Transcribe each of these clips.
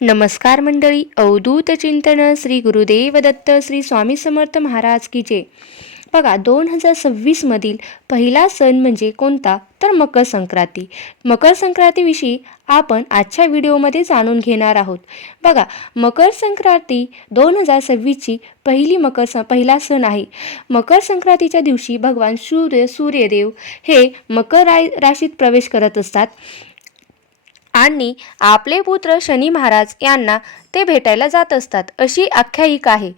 नमस्कार मंडळी अवधूत चिंतन श्री गुरुदेव दत्त श्री स्वामी समर्थ महाराज की जय. बघा दोन हजार सव्वीसमधील पहिला सण म्हणजे कोणता? तर मकर संक्रांती. मकर संक्रांतीविषयी आपण आजच्या व्हिडिओमध्ये जाणून घेणार आहोत. बघा मकर संक्रांती दोन हजार सव्वीसची पहिली मकर स पहिला सण आहे. मकर संक्रांतीच्या दिवशी भगवान सूर्य सूर्यदेव हे मकर राय राशीत प्रवेश करत असतात. आणि आपले पुत्र शनी महाराज यांना ते भेटायला जात असतात अशी आख्यायिका आहे.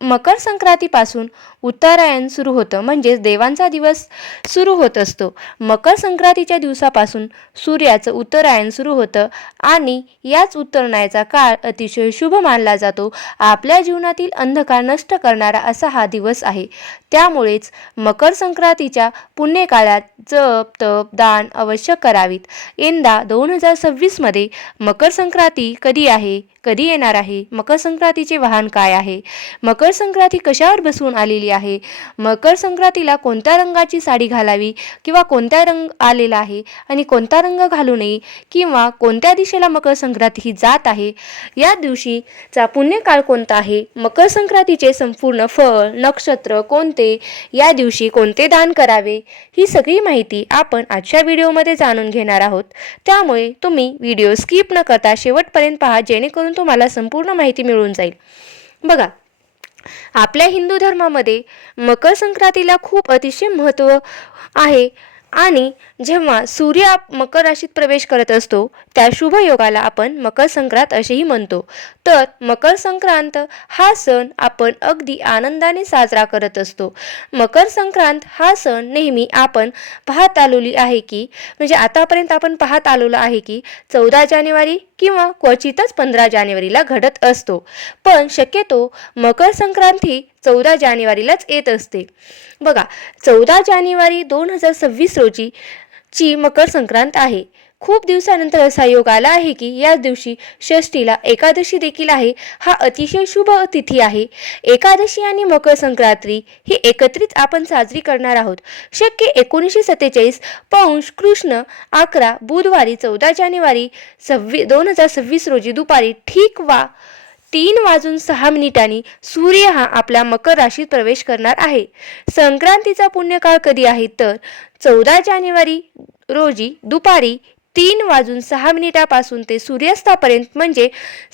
मकर संक्रांतीपासून उत्तरायण सुरू होतं. म्हणजेच देवांचा दिवस सुरू होत असतो. मकर संक्रांतीच्या दिवसापासून सूर्याचं उत्तरायण सुरू होतं आणि याच उत्तरायणाचा काळ अतिशय शुभ मानला जातो. आपल्या जीवनातील अंधकार नष्ट करणारा असा हा दिवस आहे. त्यामुळेच मकर संक्रांतीच्या पुण्यकाळात जप तप दान अवश्य करावीत. यंदा दोन हजार सव्वीसमध्ये मकर संक्रांती कधी आहे? कधी येणार आहे? मकर संक्रांतीचे वाहन काय आहे? मकर संक्रांती कशावर बसून आलेली आहे? मकर संक्रांतीला कोणत्या रंगाची साडी घालावी किंवा कोणत्या रंग आलेला आहे आणि कोणता रंग घालू नये किंवा कोणत्या दिशेला मकर संक्रांती ही जात आहे? या दिवशीचा पुण्यकाळ कोणता आहे? मकर संक्रांतीचे संपूर्ण फळ नक्षत्र कोणते? या दिवशी कोणते दान करावे? ही सगळी माहिती आपण आजच्या व्हिडिओमध्ये जाणून घेणार आहोत. त्यामुळे तुम्ही व्हिडिओ स्किप न करता शेवटपर्यंत पहा जेणेकरून तुम्हाला संपूर्ण माहिती मिळून जाईल. बघा आपल्या हिंदू धर्मामध्ये मकर संक्रांतीला खूप अतिशय महत्त्व आहे. आणि जेव्हा सूर्य आप- मकर राशीत प्रवेश करत असतो त्या शुभ योगाला आपण मकर संक्रांत असेही म्हणतो. तर मकर संक्रांत हा सण आपण अगदी आनंदाने साजरा करत असतो. मकर संक्रांत हा सण नेहमी आपण पाहत आलेली आहे की म्हणजे आतापर्यंत आपण पाहत आलेलो आहे की चौदा जानेवारी किंवा क्वचितच पंधरा जानेवारीला घडत असतो. पण शक्यतो मकर संक्रांती चौदा जानेवारीलाच येत असते. बघा चौदा जानेवारी दोन हजार सव्वीस रोजी ची मकर संक्रांत आहे. खूप दिवसानंतर असा योग आला आहे की या दिवशी षष्टीला एकादशी देखील आहे. हा अतिशय शुभ तिथी आहे. एकादशी आणि मकर संक्रांती ही एकत्रित आपण साजरी करणार आहोत. शक्य एकोणीसशे सत्तेचाळीस पौष कृष्ण अकरा बुधवारी चौदा जानेवारी सव्वी दोन हजार सव्वीस रोजी दुपारी ठीक वा तीन वाजून सहा मिनिटांनी सूर्य हा आपल्या मकर राशीत प्रवेश करणार आहे. संक्रांतीचा पुण्यकाळ कधी आहे तर चौदा जानेवारी रोजी दुपारी तीन वाजून सहा मिनिटापासून ते सूर्यास्तापर्यंत म्हणजे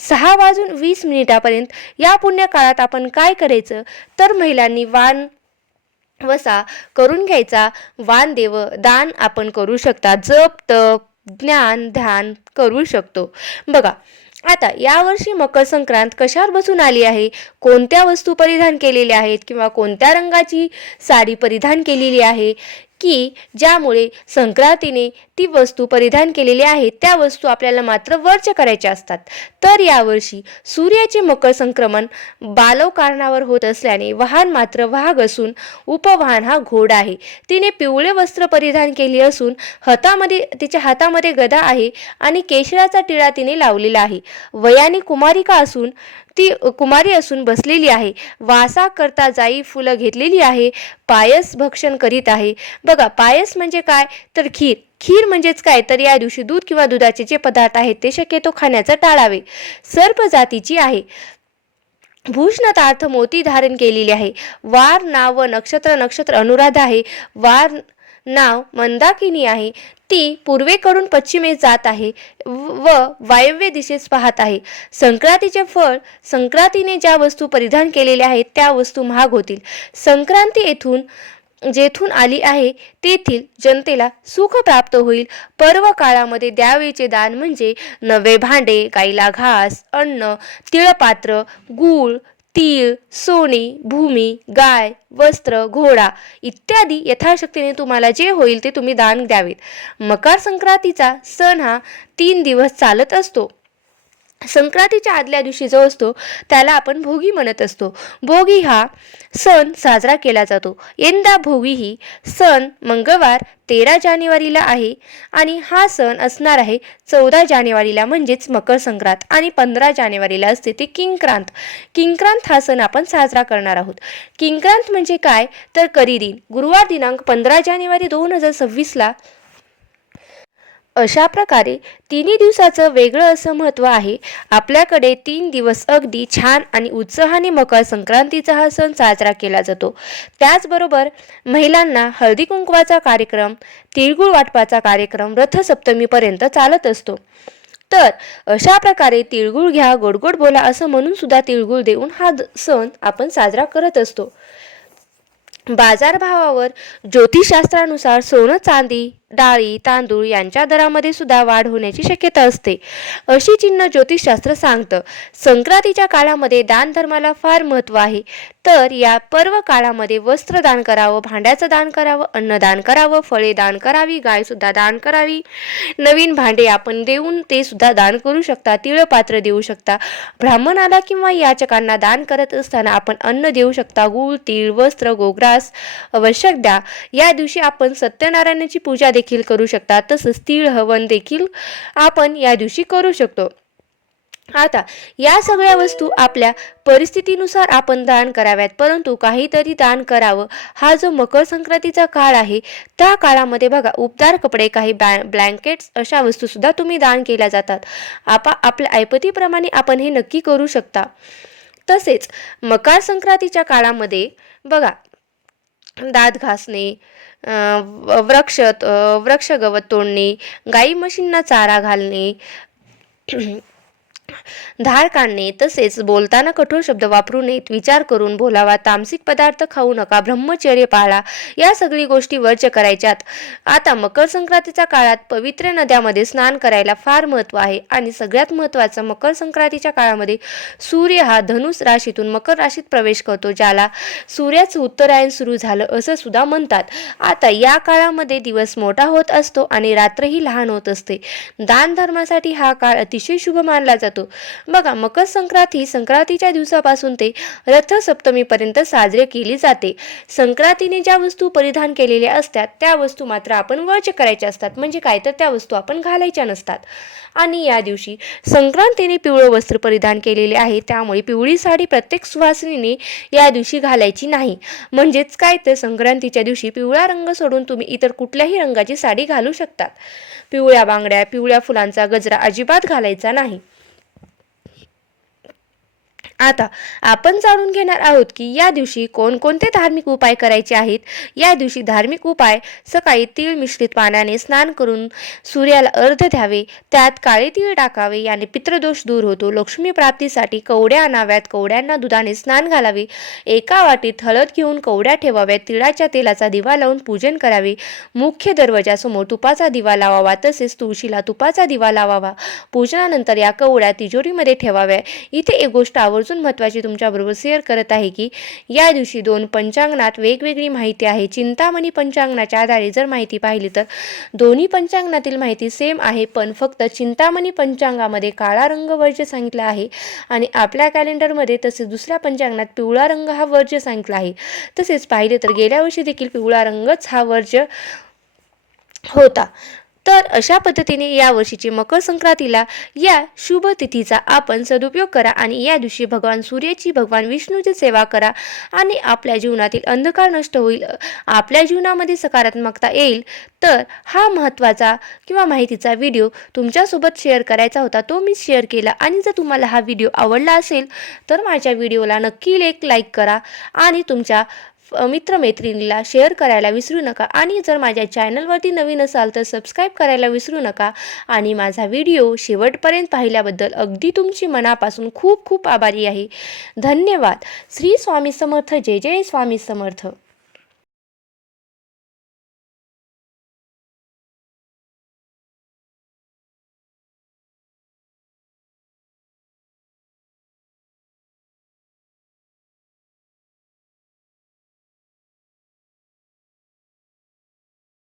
सहा वाजून वीस मिनिटापर्यंत या पुण्यकाळात आपण काय करायचं? तर महिलांनी वाण वसा करून घ्यायचा. वान देव दान आपण करू शकता. जप तप ज्ञान ध्यान करू शकतो. बघा आता यावर्षी मकर संक्रांत कशावर बसून आली आहे? कोणत्या वस्तू परिधान केलेल्या आहेत? किंवा कोणत्या रंगाची साडी परिधान केलेली आहे? की ज्यामुळे संक्रांतीने ती वस्तू परिधान केलेली आहे त्या वस्तू आपल्याला मात्र वर्ज करायच्या असतात. तर यावर्षी सूर्याचे मकर संक्रमण बालव कारणावर होत असल्याने वाहन मात्र वाहक असून उपवाहन हा घोडा आहे. तिने पिवळे वस्त्र परिधान केले असून हातामध्ये तिच्या हातामध्ये गदा आहे आणि केशराचा टिळा तिने लावलेला आहे. वयाने कुमारिका असून ती कुमारी असून बसलेली आहे. वासा करता जाई फुलं घेतलेली आहे. पायस भक्षण करीत आहे. बघा पायस म्हणजे काय? तर खीर. खीर म्हणजेच काय? तर या दिवशी दूध किंवा दुधाचे जे पदार्थ आहेत ते शक्यतो खाण्याचं टाळावे. सर्प जातीची आहे. भूषणार्थ मोती धारण केलेली आहे. वार नाव व नक्षत्र नक्षत्र अनुराधा आहे. वार नाव मंदाकिनी आहे. ती पूर्वेकडून पश्चिमेस जात आहे व वायव्य दिशेस पाहत आहे. संक्रांतीचे फळ संक्रांतीने ज्या वस्तू परिधान केलेल्या आहेत त्या वस्तू महाग होतील. संक्रांती येथून जेथून आली आहे तेथील जनतेला सुख प्राप्त होईल. पर्व काळामध्ये द्यावेचे दान म्हणजे नवे भांडे गाईला घास अन्न तिळपात्र गूळ तीळ सोने भूमी गाय वस्त्र घोडा इत्यादी यथाशक्तीने तुम्हाला जे होईल ते तुम्ही दान द्यावेत. मकर संक्रांतीचा सण हा तीन दिवस चालत असतो. संक्रांतीच्या आदल्या दिवशी जो असतो त्याला आपण भोगी म्हणत असतो. भोगी हा सण साजरा केला जातो. यंदा भोगी ही सण मंगळवार तेरा जानेवारीला आहे आणि हा सण असणार आहे चौदा जानेवारीला म्हणजेच मकर संक्रांत आणि पंधरा जानेवारीला असते ते किंक्रांत. किंक्रांत हा सण आपण साजरा करणार आहोत. किंक्रांत म्हणजे काय? तर करी दिन? गुरुवार दिनांक पंधरा जानेवारी दोन हजार सव्वीसला अशा प्रकारे तिन्ही दिवसाचं वेगळं असं महत्त्व आहे. आपल्याकडे तीन दिवस अगदी छान आणि उत्साहाने मकर संक्रांतीचा हा सण साजरा केला जातो. त्याचबरोबर महिलांना हळदी कुंकवाचा कार्यक्रम तिळगुळ वाटपाचा कार्यक्रम रथसप्तमीपर्यंत चालत असतो. तर अशा प्रकारे तिळगुळ घ्या गोड गोड बोला असं म्हणून सुद्धा तिळगुळ देऊन हा द- सण आपण साजरा करत असतो. बाजारभावावर ज्योतिषशास्त्रानुसार सोनं चांदी डाळी तांदूळ यांच्या दरामध्ये सुद्धा वाढ होण्याची शक्यता असते. अशी चिन्ह ज्योतिषशास्त्र सांगतं संक्रांतीच्या काळामध्ये दान धर्माला फार महत्त्व आहे. तर या पर्व काळामध्ये वस्त्र दान करावं भांड्याचं दान करावं अन्नदान करावं फळे दान करावी गाय सुद्धा दान करावी. नवीन भांडे आपण देऊन ते सुद्धा दान करू शकता तिळपात्र देऊ शकता. ब्राह्मणाला किंवा याचकांना दान करत असताना आपण अन्न देऊ शकता गूळ तीळ वस्त्र गोग्रास आवश्यक द्या. या दिवशी आपण सत्यनारायणाची पूजा देखील करू शकता. तसंच तीळ हवन देखील आपण या दिवशी करू शकतो. आता या सगळ्या वस्तू आपल्या परिस्थितीनुसार आपण दान कराव्यात. परंतु काहीतरी दान करावं हा जो मकर संक्रांतीचा काळ आहे त्या काळामध्ये बघा उबदार कपडे काही बॅ ब्लँकेट्स अशा वस्तूसुद्धा तुम्ही दान केल्या जातात. आपा आपल्या ऐपतीप्रमाणे आपण हे नक्की करू शकता. तसेच मकर संक्रांतीच्या काळामध्ये बघा दात घासणे व- वृक्ष वृक्ष गवत तोडणे गाई म्हशींना चारा घालणे धार काढणे तसेच बोलताना कठोर शब्द वापरू नयेत विचार करून बोलावा तामसिक पदार्थ खाऊ नका ब्रह्मचर्य पाळा या सगळी गोष्टी वर्ज्य करायच्यात. आता मकर संक्रांतीच्या काळात पवित्र नद्यामध्ये स्नान करायला फार महत्त्व आहे आणि सगळ्यात महत्त्वाचं मकर संक्रांतीच्या काळामध्ये सूर्य हा धनुष राशीतून मकर राशीत प्रवेश करतो ज्याला सूर्याचं उत्तरायण सुरू झालं असं सुद्धा म्हणतात. आता या काळामध्ये दिवस मोठा होत असतो आणि रात्रही लहान होत असते. दान धर्मासाठी हा काळ अतिशय शुभ मानला जातो. बघा मकर संक्रांत ही संक्रांतीच्या दिवसापासून ते रथसप्तमीपर्यंत साजरे केली जाते. संक्रांतीने ज्या वस्तू परिधान केलेल्या असतात त्या वस्तू मात्र आपण वर्ज करायच्या असतात. म्हणजे काय? तर त्या वस्तू आपण घालायच्या नसतात. आणि या दिवशी संक्रांतीने पिवळं वस्त्र परिधान केलेले आहे. त्यामुळे पिवळी साडी प्रत्येक सुवासिनीने या दिवशी घालायची नाही. म्हणजेच काय? तर संक्रांतीच्या दिवशी पिवळा रंग सोडून तुम्ही इतर कुठल्याही रंगाची साडी घालू शकतात पिवळ्या बांगड्या पिवळ्या फुलांचा गजरा अजिबात घालायचा नाही. आता आपण जाणून घेणार आहोत की या दिवशी कोणकोणते धार्मिक उपाय करायचे आहेत. या दिवशी धार्मिक उपाय सकाळी तीळ मिश्रित पाण्याने स्नान करून सूर्याला अर्ध द्यावे. त्यात काळे तीळ टाकावे. याने पितृदोष दूर होतो. लक्ष्मी प्राप्तीसाठी कवड्या आणाव्यात. कवड्यांना दुधाने स्नान घालावे. एका वाटीत हळद घेऊन कवड्या ठेवाव्यात. तिळाच्या तेलाचा दिवा लावून पूजन करावे. मुख्य दरवाजासमोर तुपाचा दिवा लावावा. तसेच तुळशीला तुपाचा दिवा लावावा. पूजनानंतर या कवड्या तिजोरीमध्ये ठेवाव्या. इथे एक गोष्ट आवर्जून महत्त्वाची तुमच्याबरोबर शेअर करत आहे की या दिवशी दोन पंचांगणात वेगवेगळी माहिती आहे. चिंतामणी पंचांगणाच्या आधारे जर माहिती पाहिली तर दोन्ही पंचांगणातील माहिती सेम आहे पण फक्त चिंतामणी पंचांगामध्ये काळा रंग वर्ज्य सांगितला आहे आणि आपल्या कॅलेंडरमध्ये तसेच दुसऱ्या पंचांगणात पिवळा रंग हा वर्ज्य सांगितला आहे. तसेच पाहिले तर गेल्या वर्षी देखील पिवळा रंगच हा वर्ज्य होता. तर अशा पद्धतीने या वर्षीची मकर संक्रांतीला या शुभ तिथीचा आपण सदुपयोग करा आणि या दिवशी भगवान सूर्याची भगवान विष्णूची सेवा करा आणि आपल्या जीवनातील अंधकार नष्ट होईल आपल्या जीवनामध्ये सकारात्मकता येईल. तर हा महत्त्वाचा किंवा माहितीचा व्हिडिओ तुमच्यासोबत शेअर करायचा होता तो मी शेअर केला आणि जर तुम्हाला हा व्हिडिओ आवडला असेल तर माझ्या व्हिडिओला नक्की एक लाईक करा आणि तुमच्या मित्रमैत्रिणीला शेअर करायला विसरू नका. आणि जर माझ्या चॅनलवरती नवीन असाल तर सबस्क्राईब करायला विसरू नका. आणि माझा व्हिडिओ शेवटपर्यंत पाहिल्याबद्दल अगदी तुमची मनापासून खूप खूप आभारी आहे. धन्यवाद. श्री स्वामी समर्थ. जय जय स्वामी समर्थ.